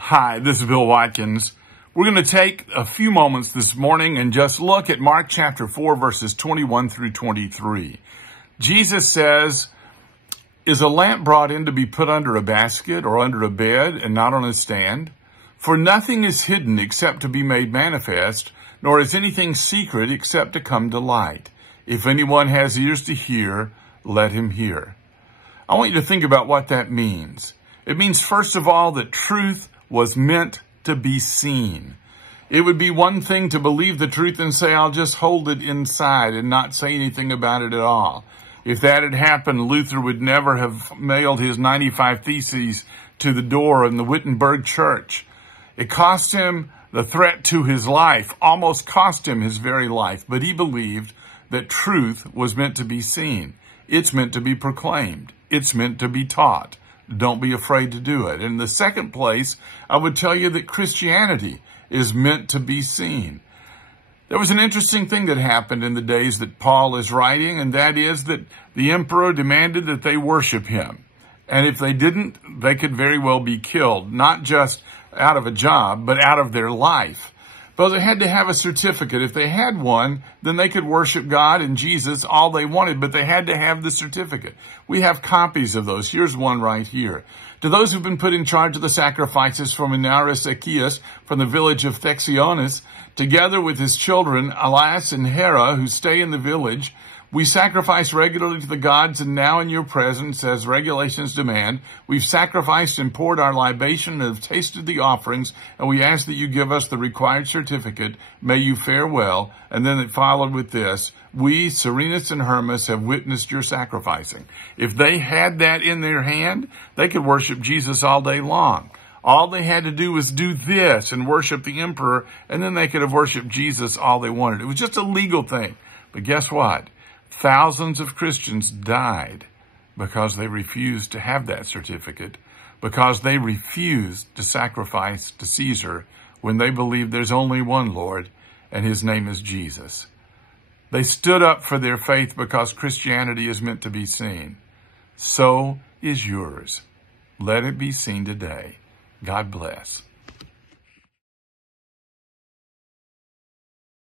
Hi, this is Bill Watkins. We're going to take a few moments this morning and just look at Mark chapter 4, verses 21 through 23. Jesus says, "Is a lamp brought in to be put under a basket or under a bed and not on a stand? For nothing is hidden except to be made manifest, nor is anything secret except to come to light. If anyone has ears to hear, let him hear." I want you to think about what that means. It means, first of all, that truth was meant to be seen. It would be one thing to believe the truth and say, I'll just hold it inside and not say anything about it at all. If that had happened, Luther would never have mailed his 95 Theses to the door in the Wittenberg church. It cost him the threat to his life, almost cost him his very life, but he believed that truth was meant to be seen. It's meant to be proclaimed. It's meant to be taught. Don't be afraid to do it. In the second place, I would tell you that Christianity is meant to be seen. There was an interesting thing that happened in the days that Paul is writing, and that is that the emperor demanded that they worship him. And if they didn't, they could very well be killed, not just out of a job, but out of their life. But they had to have a certificate. If they had one, then they could worship God and Jesus all they wanted, but they had to have the certificate. We have copies of those. Here's one right here. To those who've been put in charge of the sacrifices from Inaris Zacchaeus from the village of Thexionis, together with his children, Elias and Hera, who stay in the village, we sacrifice regularly to the gods, and now in your presence, as regulations demand, we've sacrificed and poured our libation and have tasted the offerings, and we ask that you give us the required certificate. May you fare well. And then it followed with this: we, Serenus and Hermas, have witnessed your sacrificing. If they had that in their hand, they could worship Jesus all day long. All they had to do was do this and worship the emperor, and then they could have worshiped Jesus all they wanted. It was just a legal thing. But guess what? Thousands of Christians died because they refused to have that certificate, because they refused to sacrifice to Caesar when they believed there's only one Lord, and his name is Jesus. They stood up for their faith because Christianity is meant to be seen. So is yours. Let it be seen today. God bless.